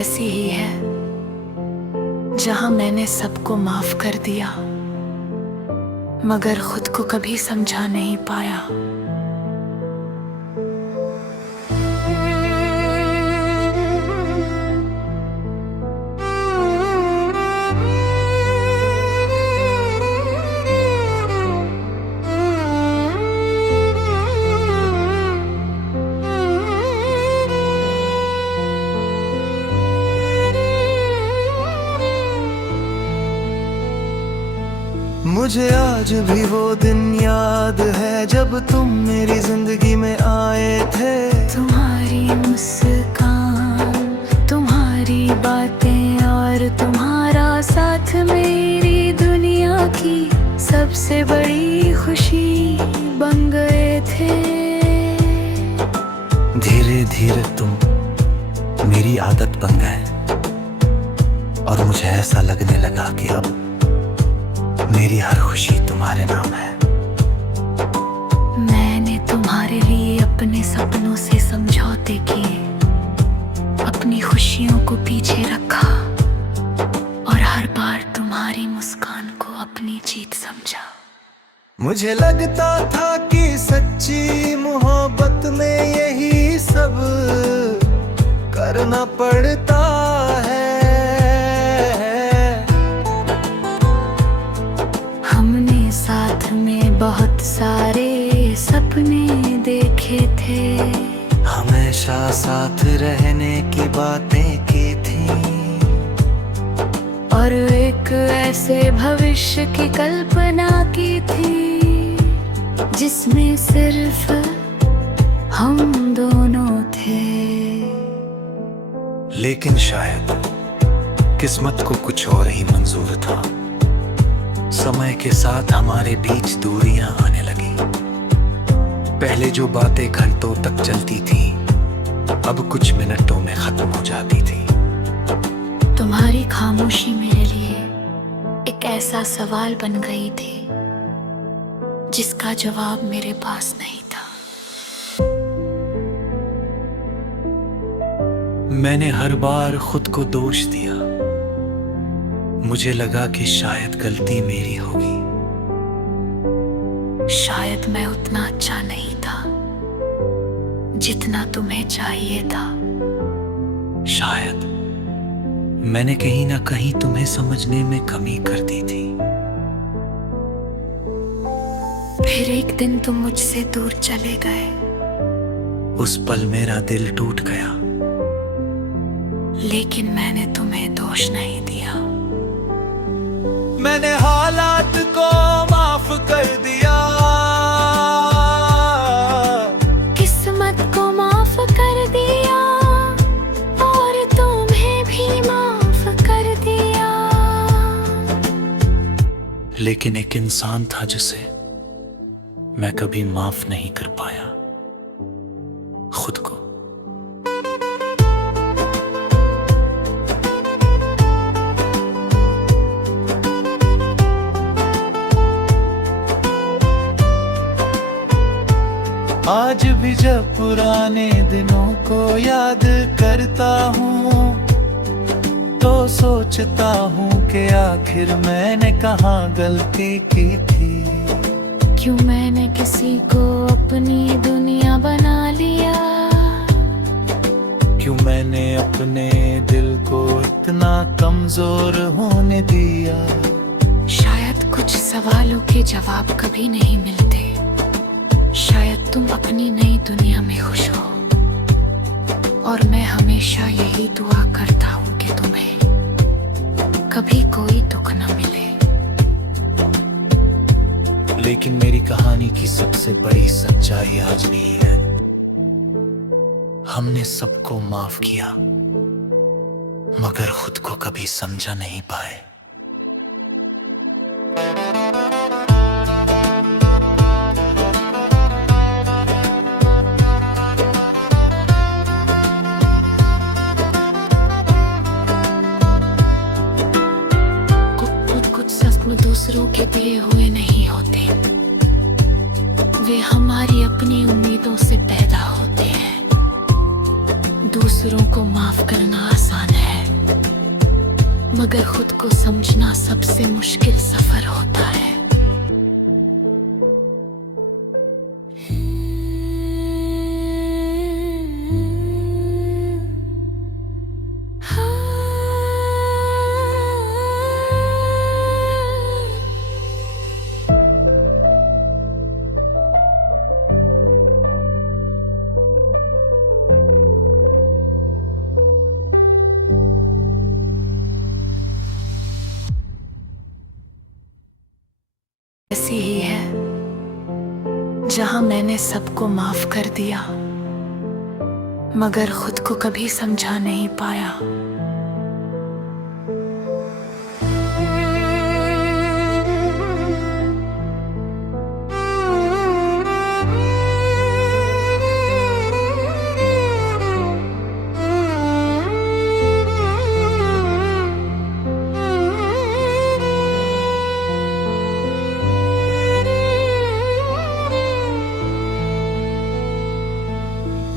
ऐसी ही है जहां मैंने सबको माफ कर दिया मगर खुद को कभी समझा नहीं पाया। मुझे आज भी वो दिन याद है जब तुम मेरी जिंदगी में आए थे। तुम्हारी मुस्कान, तुम्हारी बातें और तुम्हारा साथ मेरी दुनिया की सबसे बड़ी खुशी बन गए थे। धीरे धीरे तुम मेरी आदत बन गए और मुझे ऐसा लगने लगा कि अब मेरी हर खुशी तुम्हारे नाम है। मैंने तुम्हारे लिए अपने सपनों से समझौते किए, अपनी खुशियों को पीछे रखा और हर बार तुम्हारी मुस्कान को अपनी जीत समझा। मुझे लगता था कि सच्ची मोहब्बत में यही सब करना पड़ता है। हमने साथ में बहुत सारे सपने देखे थे, हमेशा साथ रहने की बातें की थी और एक ऐसे भविष्य की कल्पना की थी जिसमें सिर्फ हम दोनों थे। लेकिन शायद किस्मत को कुछ और ही मंजूर था। समय के साथ हमारे बीच दूरियां आने लगी। पहले जो बातें घंटों तक चलती थी अब कुछ मिनटों में खत्म हो जाती थी। तुम्हारी खामोशी मेरे लिए एक ऐसा सवाल बन गई थी जिसका जवाब मेरे पास नहीं था। मैंने हर बार खुद को दोष दिया। मुझे लगा कि शायद गलती मेरी होगी। शायद मैं उतना अच्छा नहीं था जितना तुम्हें चाहिए था। शायद मैंने कहीं ना कहीं तुम्हें समझने में कमी कर दी थी। फिर एक दिन तुम मुझसे दूर चले गए। उस पल मेरा दिल टूट गया। लेकिन मैंने तुम्हें दोष नहीं दिया। मैंने हालात को माफ कर दिया, किस्मत को माफ कर दिया और तुम्हें भी माफ कर दिया। लेकिन एक इंसान था जिसे मैं कभी माफ नहीं कर पाया, खुद को। आज भी जब पुराने दिनों को याद करता हूँ तो सोचता हूँ कि आखिर मैंने कहाँ गलती की थी। क्यों मैंने किसी को अपनी दुनिया बना लिया? क्यों मैंने अपने दिल को इतना कमजोर होने दिया? शायद कुछ सवालों के जवाब कभी नहीं मिलते। शायद तुम अपनी नई दुनिया में खुश हो और मैं हमेशा यही दुआ करता हूँ कि तुम्हें कभी कोई दुख न मिले। लेकिन मेरी कहानी की सबसे बड़ी सच्चाई आज भी है, हमने सबको माफ किया मगर खुद को कभी समझा नहीं पाए। दूसरों के दिए हुए नहीं होते, वे हमारी अपनी उम्मीदों से पैदा होते हैं। दूसरों को माफ करना आसान है मगर खुद को समझना सबसे मुश्किल सफर होता है। ऐसी ही है जहां मैंने सबको माफ कर दिया मगर खुद को कभी समझा नहीं पाया।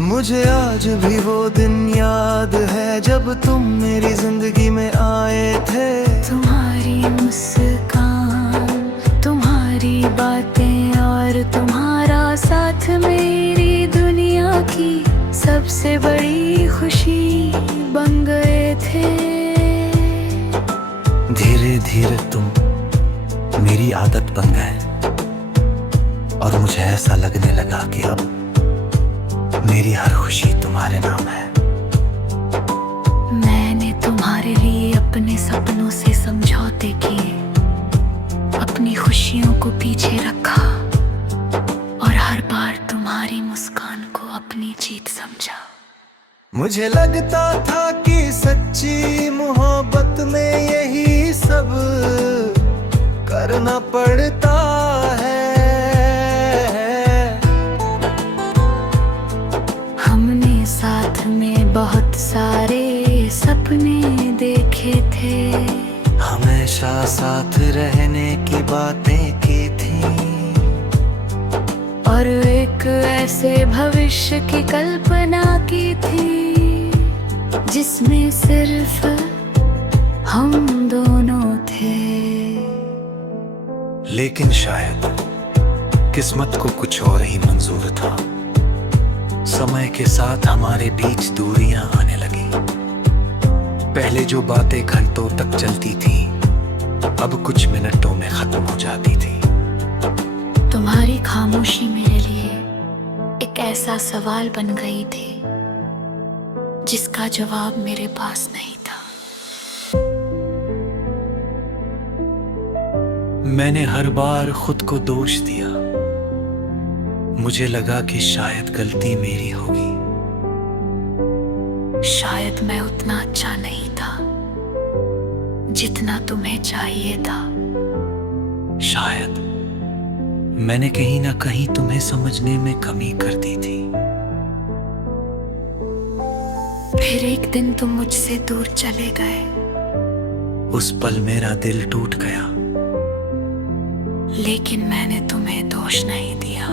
मुझे आज भी वो दिन याद है जब तुम मेरी जिंदगी में आए थे। तुम्हारी मुस्कान, तुम्हारी बातें और तुम्हारा साथ मेरी दुनिया की सबसे बड़ी खुशी बन गए थे। धीरे धीरे तुम मेरी आदत बन गए और मुझे ऐसा लगने लगा कि अब मेरी हर खुशी तुम्हारे नाम है। मैंने तुम्हारे लिए अपने सपनों से समझौते किए, अपनी खुशियों को पीछे रखा और हर बार तुम्हारी मुस्कान को अपनी जीत समझा। मुझे लगता था कि सच्ची मोहब्बत में यही सब करना पड़ता है। हमने साथ में बहुत सारे सपने देखे थे, हमेशा साथ रहने की बातें की थी और एक ऐसे भविष्य की कल्पना की थी जिसमें सिर्फ हम दोनों थे। लेकिन शायद किस्मत को कुछ और ही मंजूर था। समय के साथ हमारे बीच दूरियां आने लगी। पहले जो बातें घंटों तक चलती थी अब कुछ मिनटों में खत्म हो जाती थी। तुम्हारी खामोशी मेरे लिए एक ऐसा सवाल बन गई थी जिसका जवाब मेरे पास नहीं था। मैंने हर बार खुद को दोष दिया। मुझे लगा कि शायद गलती मेरी होगी। शायद मैं उतना अच्छा नहीं था जितना तुम्हें चाहिए था। शायद मैंने कहीं ना कहीं तुम्हें समझने में कमी कर दी थी। फिर एक दिन तुम मुझसे दूर चले गए। उस पल मेरा दिल टूट गया। लेकिन मैंने तुम्हें दोष नहीं दिया।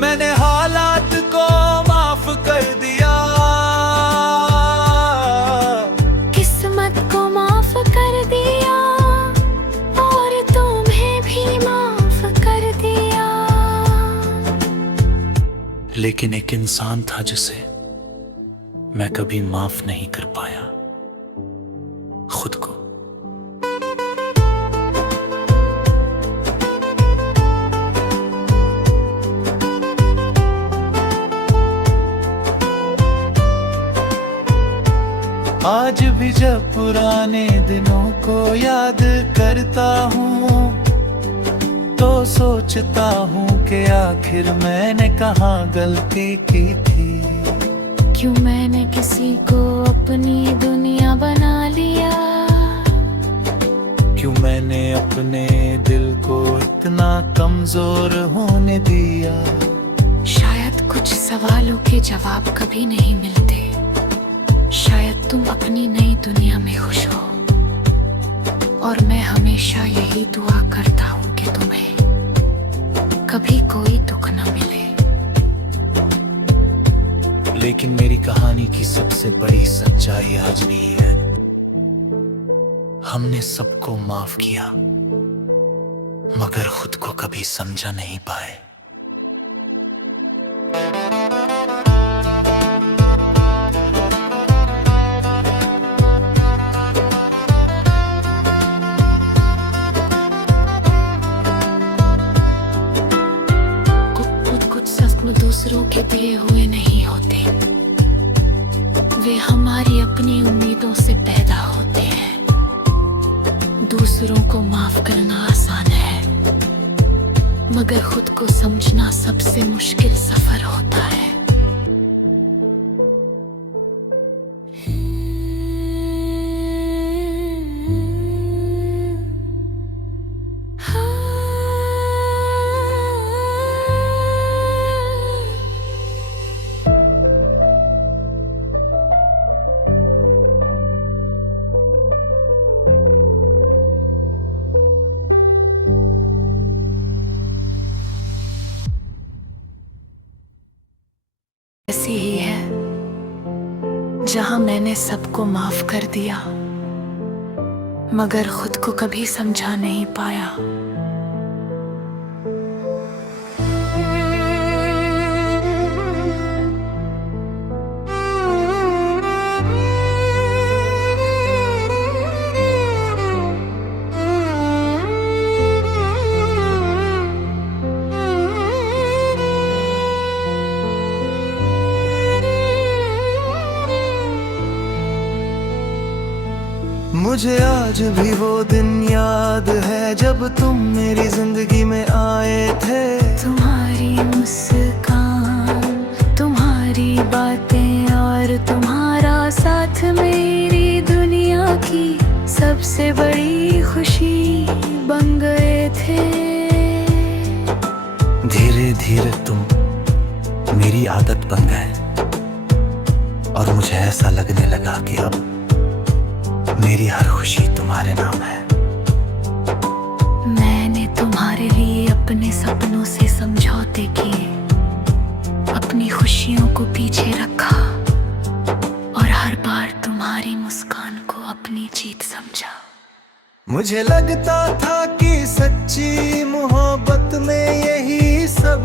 मैंने हालात को माफ कर दिया, किस्मत को माफ कर दिया और तुम्हें भी माफ कर दिया। लेकिन एक इंसान था जिसे मैं कभी माफ नहीं कर पाया, खुद को। आज भी जब पुराने दिनों को याद करता हूँ तो सोचता हूँ कि आखिर मैंने कहाँ गलती की थी। क्यों मैंने किसी को अपनी दुनिया बना लिया? क्यों मैंने अपने दिल को इतना कमजोर होने दिया? शायद कुछ सवालों के जवाब कभी नहीं मिलते। शायद तुम अपनी नई दुनिया में खुश हो और मैं हमेशा यही दुआ करता हूँ कि तुम्हें कभी कोई दुख न मिले। लेकिन मेरी कहानी की सबसे बड़ी सच्चाई आज भी है हमने सबको माफ किया, मगर खुद को कभी समझा नहीं पाए। कुछ सपने दूसरों के दिए हुए नहीं होते, वे हमारी अपनी उम्मीदों से पैदा होते हैं। दूसरों को माफ करना आसान है, मगर खुद को समझना सबसे मुश्किल सफर होता है। ऐसी ही है जहां मैंने सबको माफ कर दिया, मगर खुद को कभी समझा नहीं पाया। मुझे आज भी वो दिन याद है जब तुम मेरी जिंदगी में आए थे। तुम्हारी मुस्कान, तुम्हारी बातें और तुम्हारा साथ मेरी दुनिया की सबसे बड़ी खुशी बन गए थे। धीरे धीरे तुम मेरी आदत बन गए और मुझे ऐसा लगने लगा कि अब मेरी हर खुशी तुम्हारे नाम है। मैंने तुम्हारे लिए अपने सपनों से समझौते किए, अपनी खुशियों को पीछे रखा और हर बार तुम्हारी मुस्कान को अपनी जीत समझा। मुझे लगता था कि सच्ची मोहब्बत में यही सब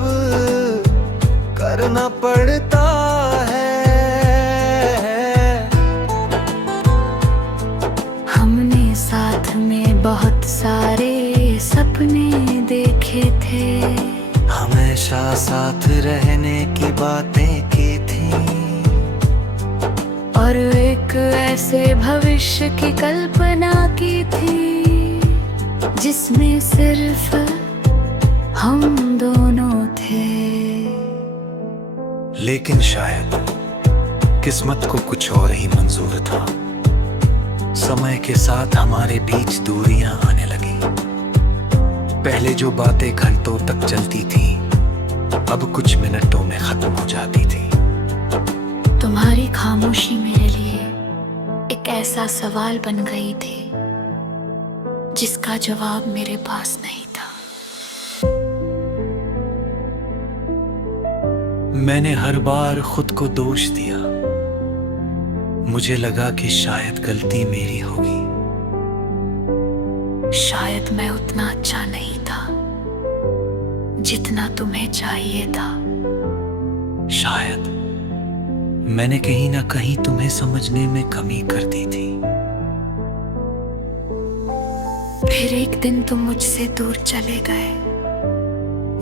करना पड़ता है। हमने साथ में बहुत सारे सपने देखे थे, हमेशा साथ रहने की बातें की थी और एक ऐसे भविष्य की कल्पना की थी जिसमें सिर्फ हम दोनों थे। लेकिन शायद किस्मत को कुछ और ही मंजूर था। समय के साथ हमारे बीच दूरियां आने लगी। पहले जो बातें घंटों तक चलती थी, अब कुछ मिनटों में खत्म हो जाती थी। तुम्हारी खामोशी मेरे लिए एक ऐसा सवाल बन गई थी जिसका जवाब मेरे पास नहीं था। मैंने हर बार खुद को दोष दिया। मुझे लगा कि शायद गलती मेरी होगी। शायद मैं उतना अच्छा नहीं था जितना तुम्हें चाहिए था। शायद मैंने कहीं ना कहीं तुम्हें समझने में कमी कर दी थी। फिर एक दिन तुम मुझसे दूर चले गए।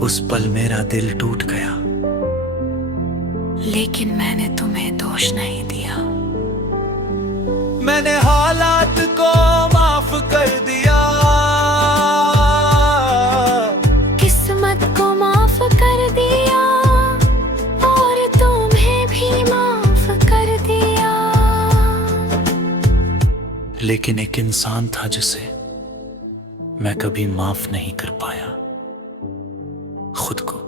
उस पल मेरा दिल टूट गया, लेकिन मैंने तुम्हें दोष नहीं दिया। मैंने हालात को माफ कर दिया, किस्मत को माफ कर दिया और तुम्हें भी माफ कर दिया। लेकिन एक इंसान था जिसे मैं कभी माफ नहीं कर पाया, खुद को।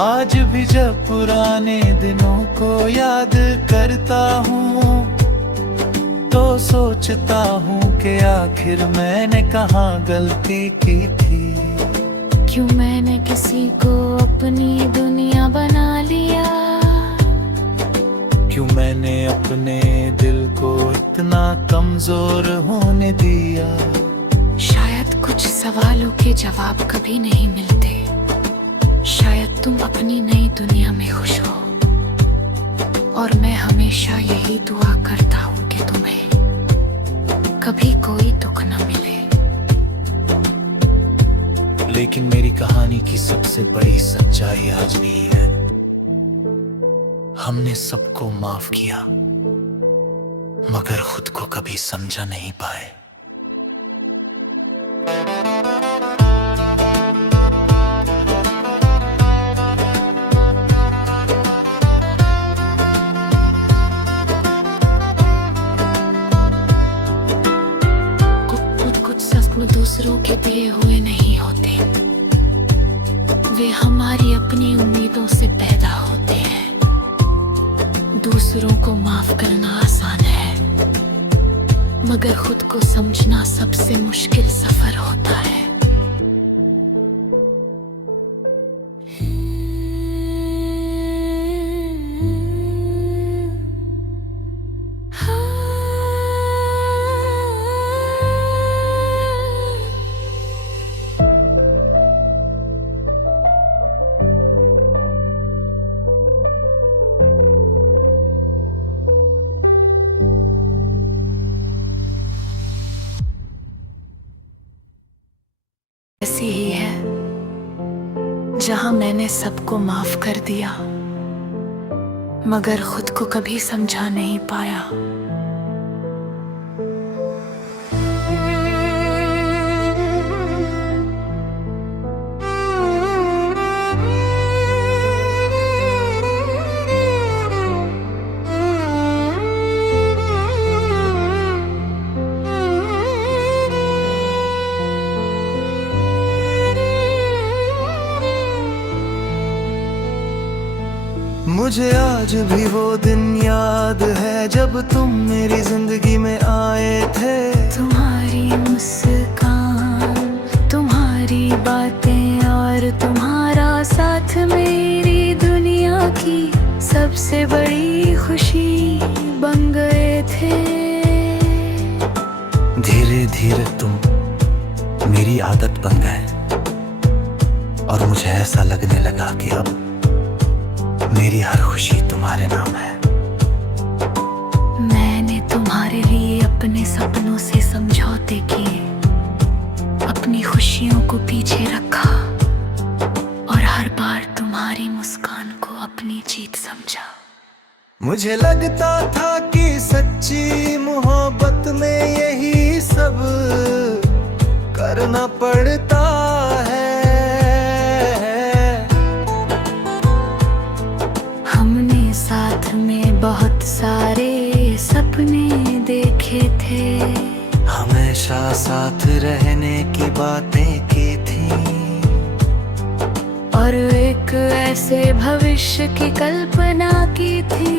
आज भी जब पुराने दिनों को याद करता हूँ तो सोचता हूँ कि आखिर मैंने कहाँ गलती की थी। क्यों मैंने किसी को अपनी दुनिया बना लिया, क्यों मैंने अपने दिल को इतना कमजोर होने दिया। शायद कुछ सवालों के जवाब कभी नहीं मिलते, शायद तुम अपनी नई दुनिया में खुश हो, और मैं हमेशा यही दुआ करता हूँ कि तुम्हें कभी कोई दुख न मिले। लेकिन मेरी कहानी की सबसे बड़ी सच्चाई आज भी है, हमने सबको माफ किया मगर खुद को कभी समझा नहीं पाए। कुछ सपने दूसरों के दिए हुए नहीं होते, वे हमारी अपनी उम्मीदों से पैदा होते हैं। दूसरों को माफ करना आसान है, मगर खुद को समझना सबसे मुश्किल सफर होता है। ऐसी ही है जहां मैंने सबको माफ कर दिया मगर खुद को कभी समझा नहीं पाया। मुझे आज भी वो दिन याद है जब तुम मेरी जिंदगी में आए थे। तुम्हारी मुस्कान, तुम्हारी बातें और तुम्हारा साथ मेरी दुनिया की सबसे बड़ी खुशी बन गए थे। धीरे धीरे तुम मेरी आदत बन गए और मुझे ऐसा लगने लगा कि अब मेरी हर खुशी तुम्हारे नाम है। मैंने तुम्हारे लिए अपने सपनों से समझौते किए, अपनी खुशियों को पीछे रखा और हर बार तुम्हारी मुस्कान को अपनी जीत समझा। मुझे लगता था कि सच्ची मोहब्बत में यही सब करना पड़ता है। हमने साथ में बहुत सारे सपने देखे थे, हमेशा साथ रहने की बातें की थी और एक ऐसे भविष्य की कल्पना की थी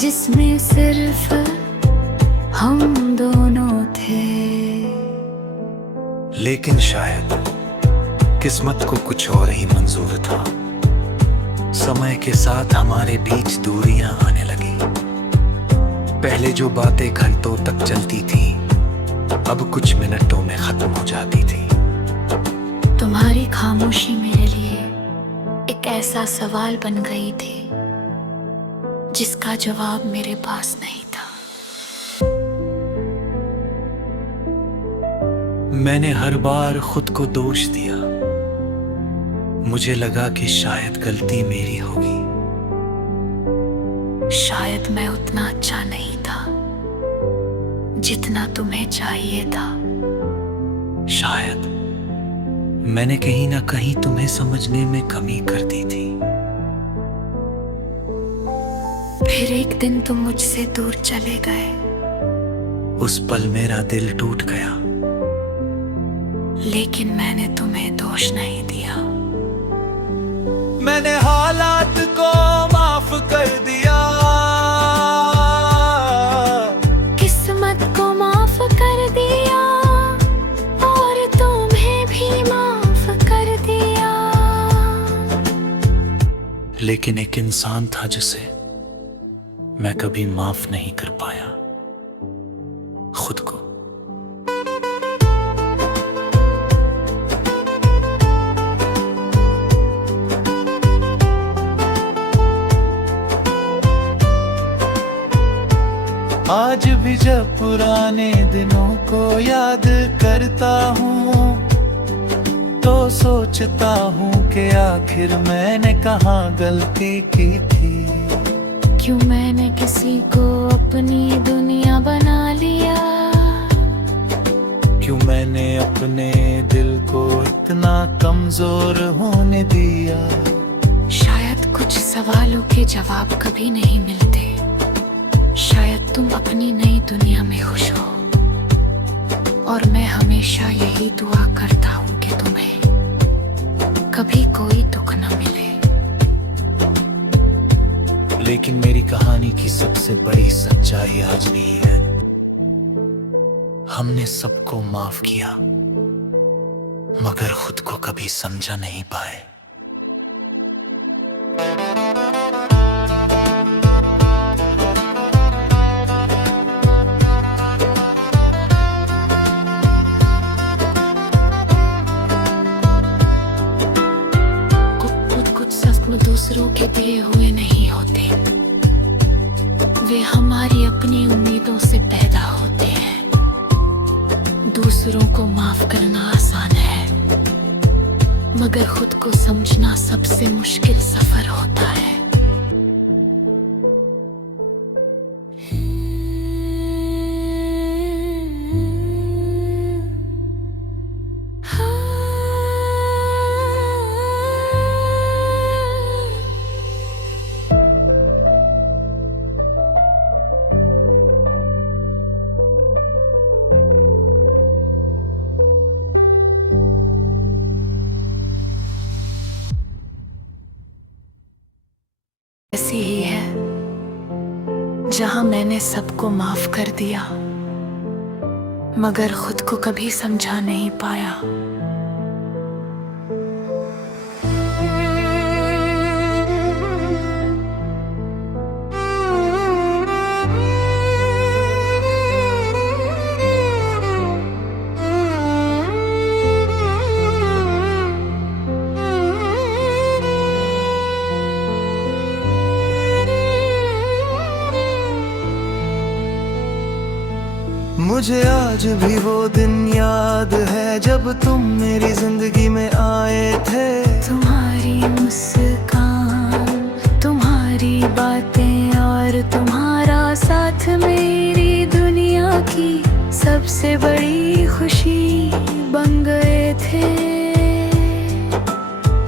जिसमें सिर्फ हम दोनों थे। लेकिन शायद किस्मत को कुछ और ही मंजूर था। समय के साथ हमारे बीच दूरियां आने लगी। पहले जो बातें घंटों तक चलती थी अब कुछ मिनटों में खत्म हो जाती थी। तुम्हारी खामोशी मेरे लिए एक ऐसा सवाल बन गई थी जिसका जवाब मेरे पास नहीं था। मैंने हर बार खुद को दोष दिया। मुझे लगा कि शायद गलती मेरी होगी। शायद मैं उतना अच्छा नहीं था जितना तुम्हें चाहिए था। शायद मैंने कहीं ना कहीं तुम्हें समझने में कमी कर दी थी। फिर एक दिन तुम मुझसे दूर चले गए। उस पल मेरा दिल टूट गया। लेकिन मैंने तुम्हें दोष नहीं दिया। मैंने हालात को माफ कर दिया। लेकिन एक इंसान था जिसे मैं कभी माफ नहीं कर पाया, खुद को। आज भी जब पुराने दिनों को याद करता हूँ तो सोचता हूँ कि आखिर मैंने कहाँ गलती की थी। क्यों मैंने किसी को अपनी दुनिया बना लिया, क्यों मैंने अपने दिल को इतना कमजोर होने दिया। शायद कुछ सवालों के जवाब कभी नहीं मिलते, शायद तुम अपनी नई दुनिया में खुश हो, और मैं हमेशा यही दुआ करता हूँ कि तुम्हें कभी कोई दुख न मिले। लेकिन मेरी कहानी की सबसे बड़ी सच्चाई आज भी है, हमने सबको माफ किया मगर खुद को कभी समझा नहीं पाए। दूसरों के दिए हुए नहीं होते, वे हमारी अपनी उम्मीदों से पैदा होते हैं। दूसरों को माफ करना आसान है मगर खुद को समझना सबसे मुश्किल सफर होता है। ऐसी ही है जहां मैंने सबको माफ कर दिया मगर खुद को कभी समझा नहीं पाया। मुझे आज भी वो दिन याद है जब तुम मेरी जिंदगी में आए थे। तुम्हारी मुस्कान, तुम्हारी बातें और तुम्हारा साथ मेरी दुनिया की सबसे बड़ी खुशी बन गए थे।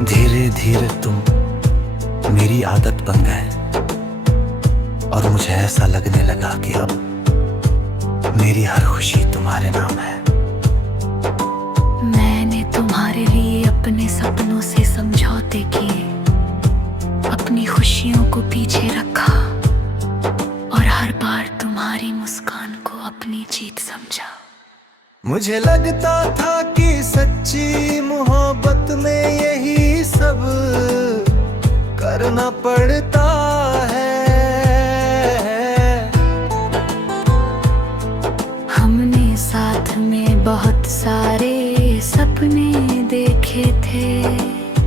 धीरे धीरे तुम मेरी आदत बन गए और मुझे ऐसा लगने लगा कि अब मेरी हर खुशी तुम्हारे नाम है। मैंने तुम्हारे लिए अपने सपनों से समझौते किए, अपनी खुशियों को पीछे रखा और हर बार तुम्हारी मुस्कान को अपनी जीत समझा। मुझे लगता था कि सच्ची मोहब्बत में यही सब करना पड़ता है। हमने साथ में बहुत सारे सपने देखे थे,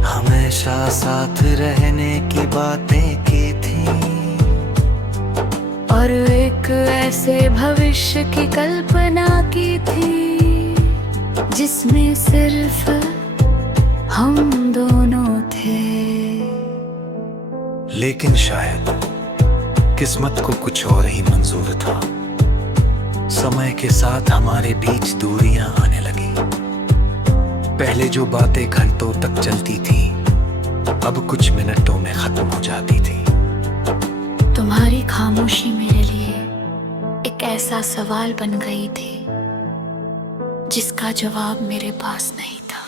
हमेशा साथ रहने की बातें की थी और एक ऐसे भविष्य की कल्पना की थी जिसमें सिर्फ हम दोनों थे। लेकिन शायद किस्मत को कुछ और ही मंजूर था। समय के साथ हमारे बीच दूरियां आने लगी। पहले जो बातें घंटों तक चलती थी अब कुछ मिनटों में खत्म हो जाती थी। तुम्हारी खामोशी मेरे लिए एक ऐसा सवाल बन गई थी जिसका जवाब मेरे पास नहीं था।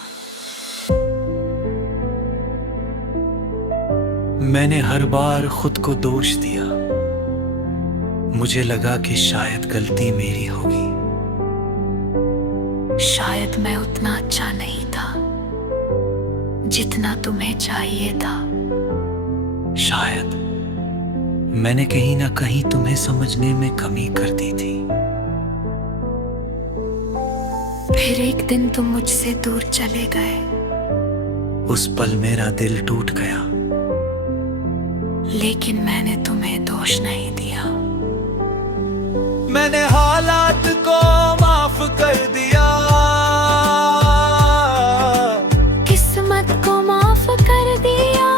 मैंने हर बार खुद को दोष दिया। मुझे लगा कि शायद गलती मेरी होगी। शायद मैं उतना अच्छा नहीं था जितना तुम्हें चाहिए था। शायद मैंने कहीं ना कहीं तुम्हें समझने में कमी कर दी थी। फिर एक दिन तुम मुझसे दूर चले गए। उस पल मेरा दिल टूट गया, लेकिन मैंने तुम्हें दोष नहीं दिया। मैंने हालात को माफ कर दिया, किस्मत को माफ कर दिया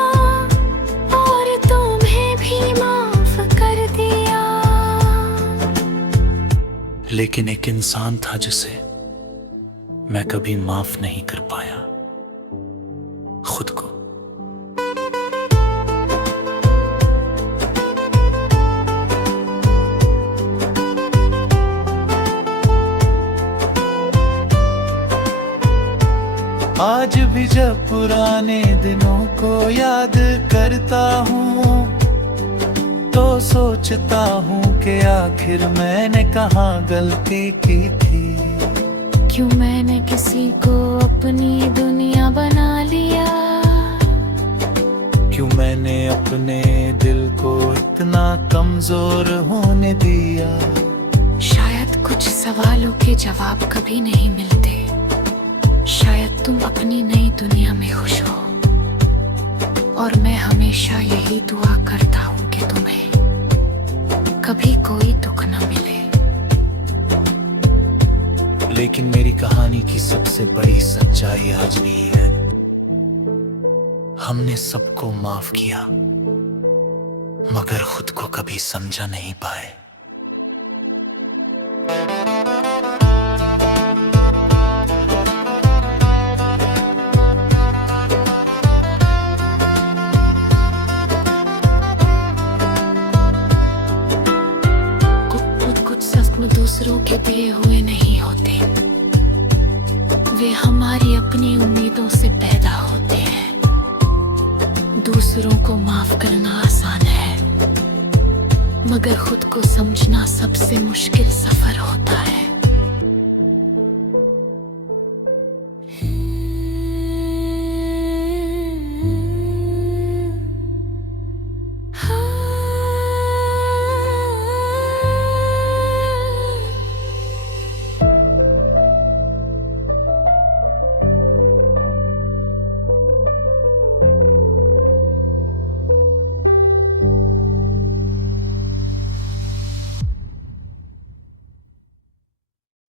और तुम्हें भी माफ कर दिया। लेकिन एक इंसान था जिसे मैं कभी माफ नहीं कर पाया, खुद को। आज भी जब पुराने दिनों को याद करता हूँ तो सोचता हूँ कि आखिर मैंने कहाँ गलती की थी। क्यों मैंने किसी को अपनी दुनिया बना लिया? क्यों मैंने अपने दिल को इतना कमजोर होने दिया? शायद कुछ सवालों के जवाब कभी नहीं मिलते। शायद तुम अपनी नई दुनिया में खुश हो, और मैं हमेशा यही दुआ करता हूँ कि तुम्हें कभी कोई दुख न मिले। लेकिन मेरी कहानी की सबसे बड़ी सच्चाई आज भी है, हमने सबको माफ किया मगर खुद को कभी समझा नहीं पाए। कुछ सपने दूसरों के दिए हुए नहीं होते, वे हमारी अपनी उम्मीदों से पैदा होते हैं। दूसरों को माफ करना आसान है, मगर खुद को समझना सबसे मुश्किल सफर होता है।